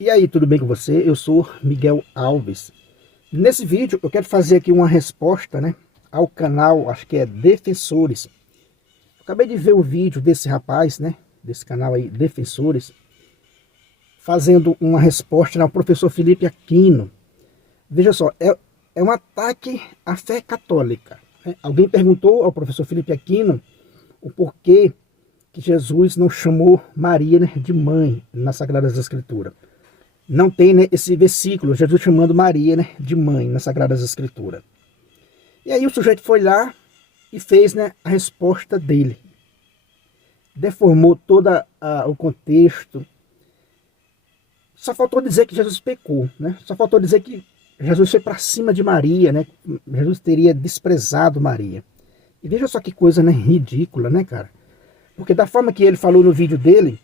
E aí, tudo bem com você? Eu sou Miguel Alves. Nesse vídeo eu quero fazer aqui uma resposta, né, ao canal, acho que é Defensores. Eu acabei de ver o vídeo desse rapaz, né, desse canal aí, Defensores, fazendo uma resposta ao professor Felipe Aquino. Veja só, é um ataque à fé católica, né? Alguém perguntou ao professor Felipe Aquino o porquê que Jesus não chamou Maria, né, de mãe nas Sagradas Escrituras. Não tem, né, esse versículo, Jesus chamando Maria, né, de mãe nas Sagradas Escrituras. E aí o sujeito foi lá e fez, né, a resposta dele. Deformou todo o contexto. Só faltou dizer que Jesus pecou, né? Só faltou dizer que Jesus foi para cima de Maria, né? Jesus teria desprezado Maria. E veja só que coisa, né, ridícula, né, cara? Porque da forma que ele falou no vídeo dele,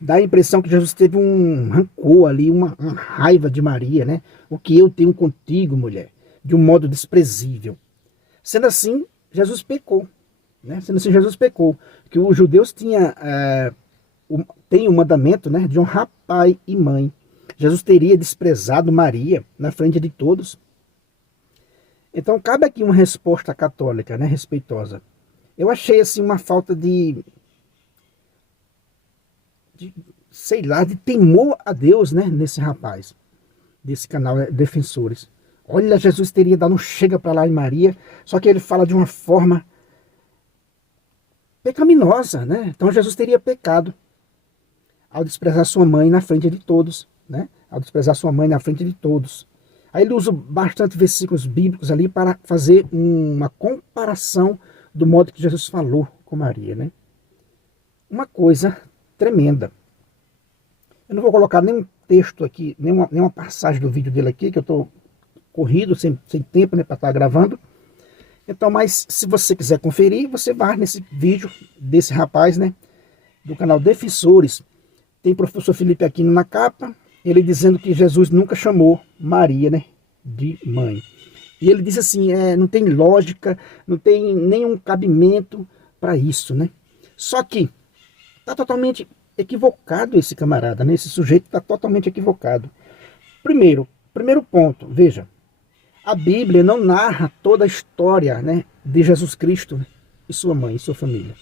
dá a impressão que Jesus teve um rancor ali, uma raiva de Maria, né? O que eu tenho contigo, mulher, de um modo desprezível. Sendo assim, Jesus pecou, né? Sendo assim, Jesus pecou. Que os judeus têm o mandamento, né, de honrar pai e mãe. Jesus teria desprezado Maria na frente de todos. Então cabe aqui uma resposta católica, né, respeitosa. Eu achei assim uma falta sei lá, de temor a Deus, né, nesse rapaz, desse canal, né, Defensores. Olha, Jesus teria dado um chega para lá em Maria, só que ele fala de uma forma pecaminosa, né? Então Jesus teria pecado ao desprezar sua mãe na frente de todos, né? Ao desprezar sua mãe na frente de todos. Aí ele usa bastante versículos bíblicos ali para fazer uma comparação do modo que Jesus falou com Maria, né? Uma coisa tremenda. Eu não vou colocar nenhum texto aqui, nenhuma passagem do vídeo dele aqui, que eu estou corrido, sem tempo, né, para estar gravando. Então, mas se você quiser conferir, você vai nesse vídeo desse rapaz, né, do canal Defensores. Tem o professor Felipe Aquino na capa, ele dizendo que Jesus nunca chamou Maria, né, de mãe. E ele diz assim, não tem lógica, não tem nenhum cabimento para isso, né? Só que está totalmente equivocado esse camarada, né? Esse sujeito está totalmente equivocado. Primeiro ponto, veja, a Bíblia não narra toda a história, né, de Jesus Cristo e sua mãe e sua família.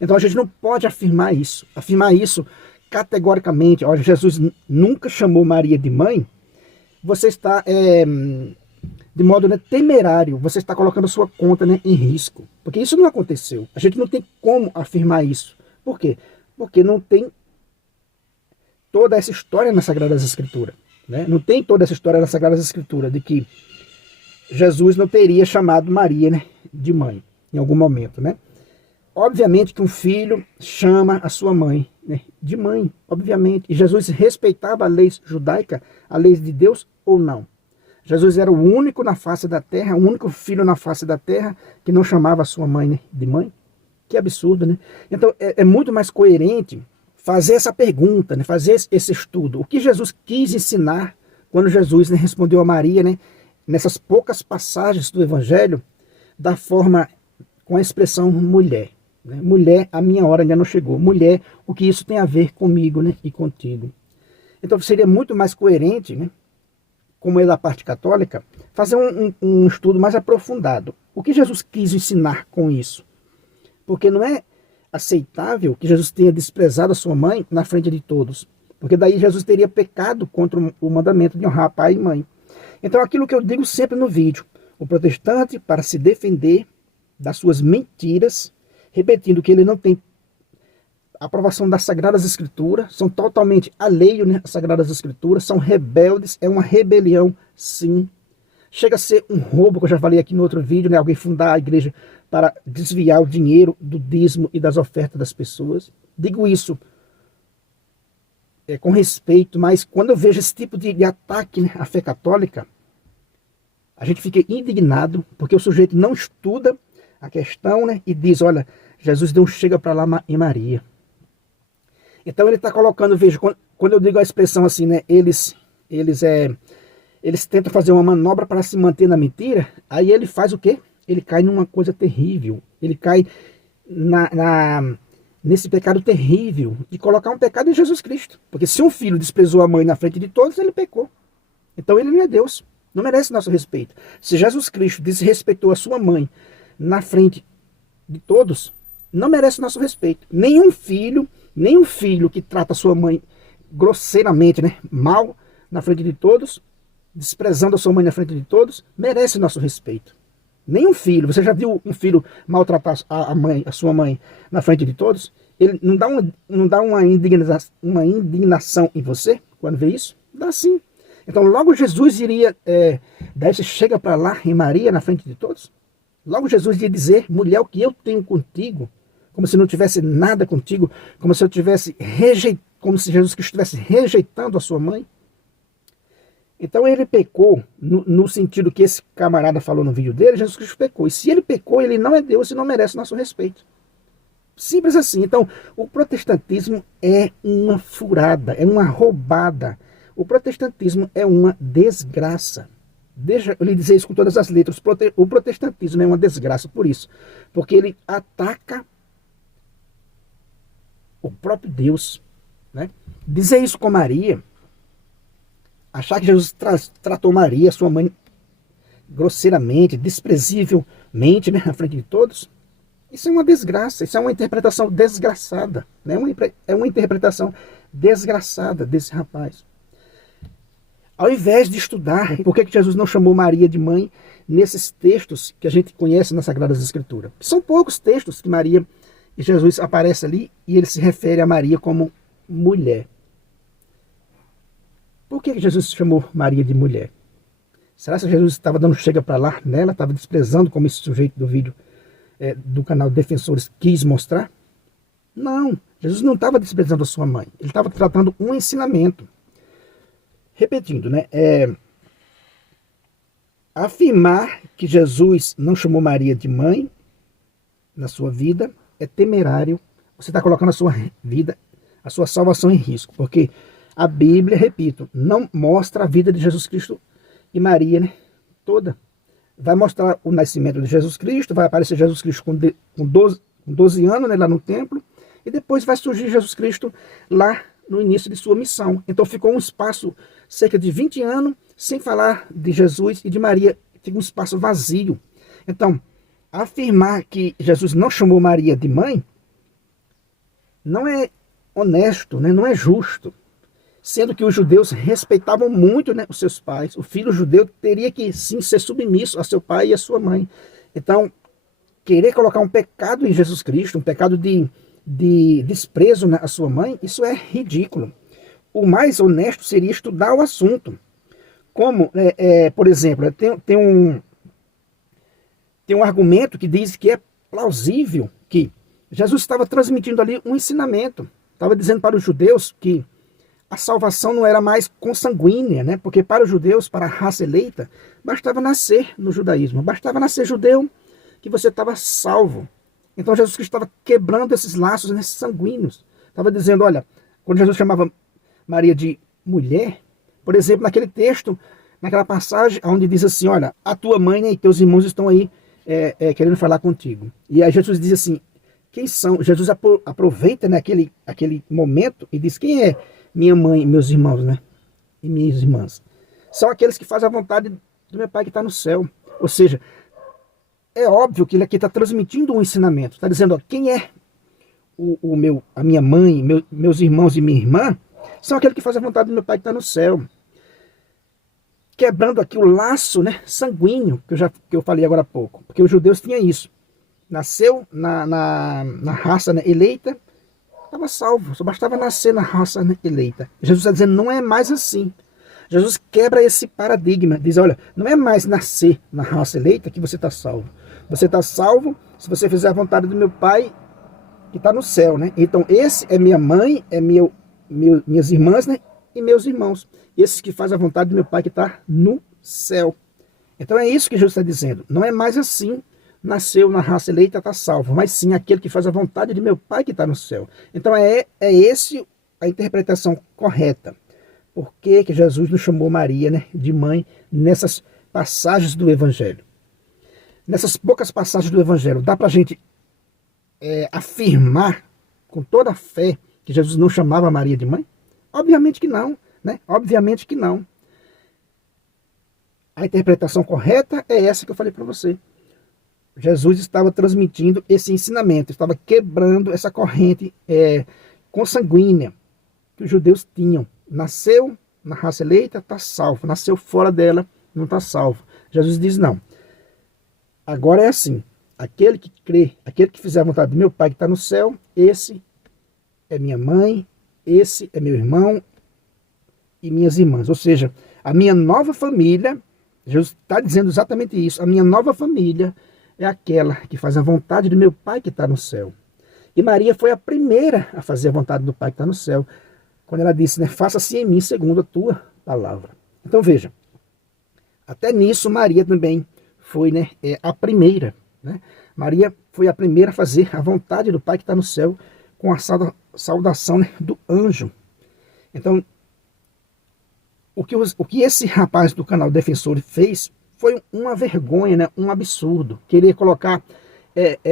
Então a gente não pode afirmar isso categoricamente. Olha, Jesus nunca chamou Maria de mãe. Você está, de modo, né, temerário, você está colocando a sua conta, né, em risco. Porque isso não aconteceu. A gente não tem como afirmar isso. Por quê? Porque não tem toda essa história nas Sagradas Escrituras, né? Não tem toda essa história nas Sagradas Escrituras de que Jesus não teria chamado Maria, né, de mãe em algum momento, né? Obviamente que um filho chama a sua mãe, né, de mãe, obviamente. E Jesus respeitava a lei judaica, a lei de Deus ou não? Jesus era o único na face da terra, o único filho na face da terra que não chamava a sua mãe, né, de mãe. Que absurdo, né? Então é muito mais coerente fazer essa pergunta, né? Fazer esse estudo. O que Jesus quis ensinar quando Jesus, né, respondeu a Maria, né, nessas poucas passagens do Evangelho, da forma, com a expressão mulher. Né? Mulher, a minha hora ainda não chegou. Mulher, o que isso tem a ver comigo, né, e contigo. Então seria muito mais coerente, né, como é da parte católica, fazer um estudo mais aprofundado. O que Jesus quis ensinar com isso? Porque não é aceitável que Jesus tenha desprezado a sua mãe na frente de todos. Porque daí Jesus teria pecado contra o mandamento de honrar pai e mãe. Então aquilo que eu digo sempre no vídeo, o protestante, para se defender das suas mentiras, repetindo que ele não tem aprovação das Sagradas Escrituras, são totalmente alheios, né, às Sagradas Escrituras, são rebeldes, é uma rebelião, sim. Chega a ser um roubo, que eu já falei aqui no outro vídeo, né? Alguém fundar a igreja para desviar o dinheiro do dízimo e das ofertas das pessoas. Digo isso com respeito, mas quando eu vejo esse tipo de ataque, né, à fé católica, a gente fica indignado, porque o sujeito não estuda a questão, né, e diz, olha, Jesus não chega para lá em Maria. Então ele está colocando, veja, quando eu digo a expressão assim, né, eles tentam fazer uma manobra para se manter na mentira, aí ele faz o quê? Ele cai numa coisa terrível, ele cai nesse pecado terrível de colocar um pecado em Jesus Cristo. Porque se um filho desprezou a mãe na frente de todos, ele pecou. Então ele não é Deus, não merece nosso respeito. Se Jesus Cristo desrespeitou a sua mãe na frente de todos, não merece nosso respeito. Nenhum filho que trata a sua mãe grosseiramente, né, mal na frente de todos, desprezando a sua mãe na frente de todos, merece nosso respeito. Nenhum filho. Você já viu um filho maltratar a sua mãe na frente de todos? Ele não dá uma indignação em você quando vê isso? Dá sim. Então logo Jesus iria, daí você chega para lá em Maria na frente de todos? Logo Jesus ia dizer, mulher, o que eu tenho contigo? Como se não tivesse nada contigo, como se como se Jesus Cristo estivesse rejeitando a sua mãe. Então ele pecou, no sentido que esse camarada falou no vídeo dele, Jesus Cristo pecou. E se ele pecou, ele não é Deus e não merece nosso respeito. Simples assim. Então, o protestantismo é uma furada, é uma roubada. O protestantismo é uma desgraça. Deixa eu lhe dizer isso com todas as letras. O protestantismo é uma desgraça por isso. Porque ele ataca o próprio Deus. Né? Dizer isso com Maria, achar que Jesus tratou Maria, sua mãe, grosseiramente, desprezivelmente, né, na frente de todos, isso é uma desgraça, isso é uma interpretação desgraçada. Né? É uma interpretação desgraçada desse rapaz. Ao invés de estudar por que Jesus não chamou Maria de mãe nesses textos que a gente conhece nas Sagradas Escrituras. São poucos textos que Maria e Jesus aparecem ali e ele se refere a Maria como mulher. Por que Jesus chamou Maria de mulher? Será que Jesus estava dando chega para lá nela, estava desprezando como esse sujeito do vídeo do canal Defensores quis mostrar? Não, Jesus não estava desprezando a sua mãe, ele estava tratando um ensinamento. Repetindo, né? Afirmar que Jesus não chamou Maria de mãe na sua vida é temerário. Você está colocando a sua vida, a sua salvação em risco. Porque a Bíblia, repito, não mostra a vida de Jesus Cristo e Maria, né, toda. Vai mostrar o nascimento de Jesus Cristo, vai aparecer Jesus Cristo com 12 anos, né, lá no templo. E depois vai surgir Jesus Cristo lá no início de sua missão. Então ficou um espaço, cerca de 20 anos, sem falar de Jesus e de Maria. Fica um espaço vazio. Então, afirmar que Jesus não chamou Maria de mãe, não é honesto, né? Não é justo. Sendo que os judeus respeitavam muito, né, os seus pais. O filho judeu teria que, sim, ser submisso a seu pai e a sua mãe. Então, querer colocar um pecado em Jesus Cristo, um pecado de desprezo na sua mãe, isso é ridículo. O mais honesto seria estudar o assunto. Como, por exemplo, tem um argumento que diz que é plausível que Jesus estava transmitindo ali um ensinamento. Estava dizendo para os judeus que a salvação não era mais consanguínea, né? Porque para os judeus, para a raça eleita, bastava nascer no judaísmo, bastava nascer judeu que você estava salvo. Então Jesus Cristo estava quebrando esses laços, né, sanguíneos. Estava dizendo, olha, quando Jesus chamava Maria de mulher, por exemplo, naquele texto, naquela passagem, onde diz assim, olha, a tua mãe, né, e teus irmãos estão aí querendo falar contigo. E aí Jesus diz assim, quem são? Jesus aproveita, né, aquele momento e diz, quem é minha mãe e meus irmãos, né, e minhas irmãs? São aqueles que fazem a vontade do meu Pai que está no céu. Ou seja, é óbvio que ele aqui está transmitindo um ensinamento. Está dizendo, ó, quem é a minha mãe, meus irmãos e minha irmã, são aqueles que fazem a vontade do meu Pai que está no céu. Quebrando aqui o laço, né, sanguíneo, que eu falei agora há pouco. Porque os judeus tinham isso. Nasceu na raça, né, eleita, estava salvo. Só bastava nascer na raça, né, eleita. Jesus está dizendo, não é mais assim. Jesus quebra esse paradigma. Diz, olha, não é mais nascer na raça eleita que você está salvo. Você está salvo se você fizer a vontade do meu Pai que está no céu, né? Então esse é minha mãe, é minhas irmãs, né? E meus irmãos. Esses que fazem a vontade do meu Pai que está no céu. Então é isso que Jesus está dizendo. Não é mais assim, nasceu na raça eleita, está salvo. Mas sim aquele que faz a vontade de meu Pai que está no céu. Então é esse a interpretação correta. Por que Jesus não chamou Maria, né, de mãe nessas passagens do Evangelho? Nessas poucas passagens do Evangelho, dá para a gente afirmar com toda a fé, que Jesus não chamava Maria de mãe? Obviamente que não, né? Obviamente que não. A interpretação correta é essa que eu falei para você. Jesus estava transmitindo esse ensinamento, estava quebrando essa corrente consanguínea que os judeus tinham. Nasceu na raça eleita, está salvo. Nasceu fora dela, não está salvo. Jesus diz, não. Agora é assim, aquele que crê, aquele que fizer a vontade do meu Pai que está no céu, esse é minha mãe, esse é meu irmão e minhas irmãs. Ou seja, a minha nova família, Jesus está dizendo exatamente isso, a minha nova família é aquela que faz a vontade do meu Pai que está no céu. E Maria foi a primeira a fazer a vontade do Pai que está no céu, quando ela disse, né, faça-se em mim segundo a tua palavra. Então veja, até nisso Maria também foi, né, a primeira. Né? Maria foi a primeira a fazer a vontade do Pai que está no céu com a saudação, né, do anjo. Então, o que esse rapaz do canal Defensor fez foi uma vergonha, né, um absurdo. Querer colocar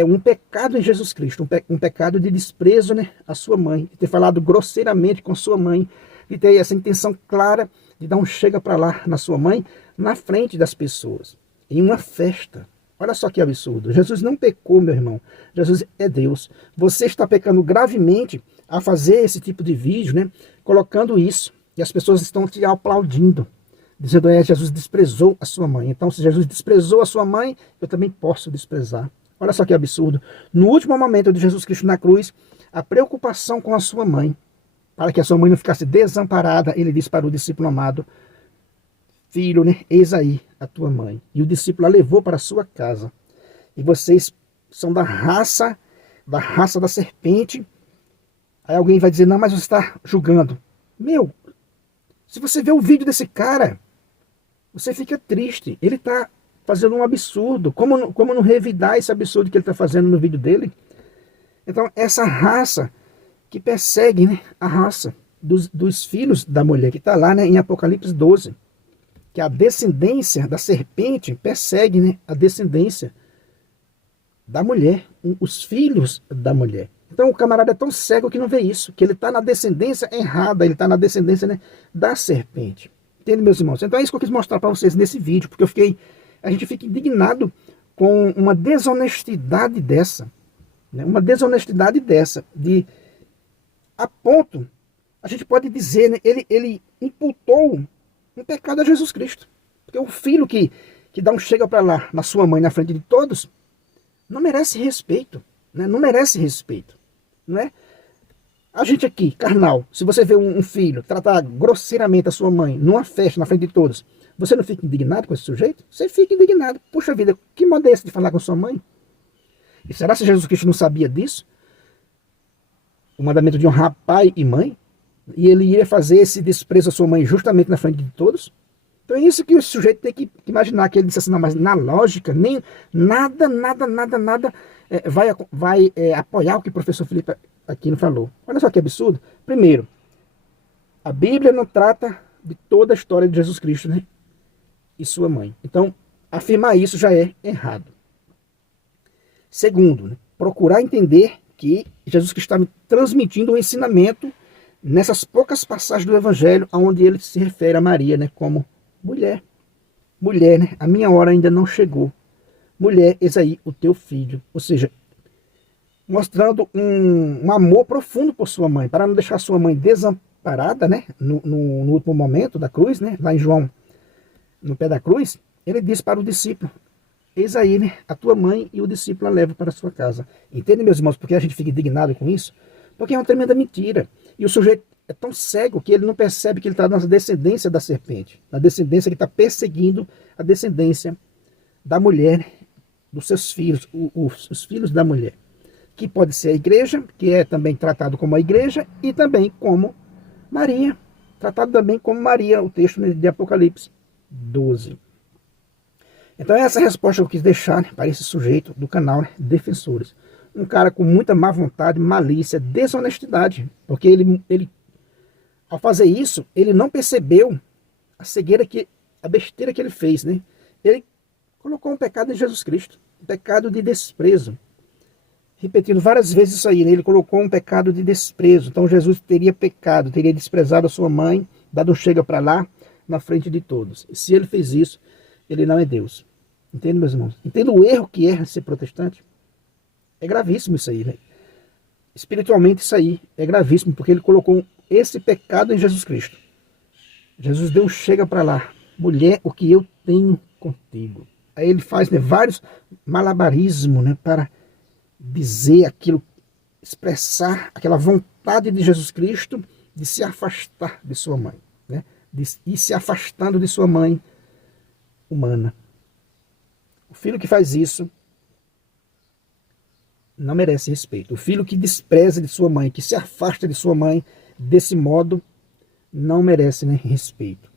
um pecado em Jesus Cristo, um pecado de desprezo, né, à sua mãe, de ter falado grosseiramente com sua mãe, de ter essa intenção clara de dar um chega para lá na sua mãe, na frente das pessoas, em uma festa. Olha só que absurdo. Jesus não pecou, meu irmão. Jesus é Deus. Você está pecando gravemente a fazer esse tipo de vídeo, né, colocando isso, e as pessoas estão te aplaudindo, dizendo, Jesus desprezou a sua mãe. Então, se Jesus desprezou a sua mãe, eu também posso desprezar. Olha só que absurdo. No último momento de Jesus Cristo na cruz, a preocupação com a sua mãe, para que a sua mãe não ficasse desamparada, ele disse para o discípulo amado, filho, né, eis aí a tua mãe. E o discípulo a levou para a sua casa. E vocês são da raça da serpente. Aí alguém vai dizer, não, mas você está julgando. Meu, se você vê o vídeo desse cara, você fica triste. Ele está fazendo um absurdo. Como não revidar esse absurdo que ele está fazendo no vídeo dele? Então, essa raça que persegue, né, a raça dos filhos da mulher, que está lá, né, em Apocalipse 12, que a descendência da serpente persegue, né, a descendência da mulher, os filhos da mulher. Então o camarada é tão cego que não vê isso, que ele está na descendência errada, ele está na descendência, né, da serpente. Entende, meus irmãos? Então é isso que eu quis mostrar para vocês nesse vídeo, porque a gente fica indignado com uma desonestidade dessa, né, a ponto, a gente pode dizer, né, ele imputou um pecado a Jesus Cristo. Porque o filho que dá um chega para lá na sua mãe, na frente de todos, não merece respeito. Né? Não merece respeito. Não é? A gente aqui, carnal, se você vê um filho tratar grosseiramente a sua mãe numa festa na frente de todos, você não fica indignado com esse sujeito? Você fica indignado. Puxa vida, que modo é esse de falar com sua mãe? E será que Jesus Cristo não sabia disso? O mandamento de honrar pai e mãe? E ele ia fazer esse desprezo à sua mãe justamente na frente de todos? Então é isso que o sujeito tem que imaginar, que ele disse assim, não, mas na lógica, nem nada vai apoiar o que o professor Felipe Aquino falou. Olha só que absurdo. Primeiro, a Bíblia não trata de toda a história de Jesus Cristo, né, e sua mãe. Então, afirmar isso já é errado. Segundo, né, procurar entender que Jesus Cristo está transmitindo um ensinamento nessas poucas passagens do Evangelho, onde ele se refere a Maria, né, como mulher. Mulher, né, a minha hora ainda não chegou. Mulher, eis aí o teu filho. Ou seja, mostrando um amor profundo por sua mãe, para não deixar sua mãe desamparada, né, no último momento da cruz, né, lá em João, no pé da cruz, ele disse para o discípulo, eis aí, né, a tua mãe, e o discípulo a leva para a sua casa. Entende, meus irmãos, porque a gente fica indignado com isso? Porque é uma tremenda mentira. E o sujeito é tão cego que ele não percebe que ele está na descendência da serpente, na descendência que está perseguindo a descendência da mulher, dos seus filhos, os filhos da mulher, que pode ser a igreja, que é também tratado como a igreja, e também como Maria, tratado também como Maria, o texto de Apocalipse 12. Então essa é a resposta que eu quis deixar, né, para esse sujeito do canal, né, Defensores. Um cara com muita má vontade, malícia, desonestidade, porque ele ao fazer isso, ele não percebeu a besteira que ele fez, né? Ele colocou um pecado em Jesus Cristo, um pecado de desprezo. repetindo várias vezes isso aí, né? Ele colocou um pecado de desprezo. Então Jesus teria pecado, teria desprezado a sua mãe, dado um chega para lá, na frente de todos. E se ele fez isso, ele não é Deus. Entende, meus irmãos? Entende o erro que é ser protestante? É gravíssimo isso aí, velho. Espiritualmente isso aí é gravíssimo, porque ele colocou esse pecado em Jesus Cristo. Jesus deu um chega para lá. Mulher, o que eu tenho contigo. Aí ele faz, né, vários malabarismos, né, para dizer aquilo, expressar aquela vontade de Jesus Cristo de se afastar de sua mãe, né, de ir se afastando de sua mãe humana. O filho que faz isso não merece respeito. O filho que despreza de sua mãe, que se afasta de sua mãe desse modo, não merece, né, respeito.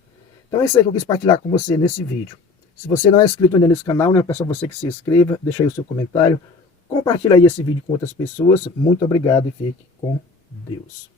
Então é isso aí que eu quis partilhar com você nesse vídeo. Se você não é inscrito ainda nesse canal, né, eu peço a você que se inscreva, deixa aí o seu comentário, compartilha aí esse vídeo com outras pessoas. Muito obrigado e fique com Deus.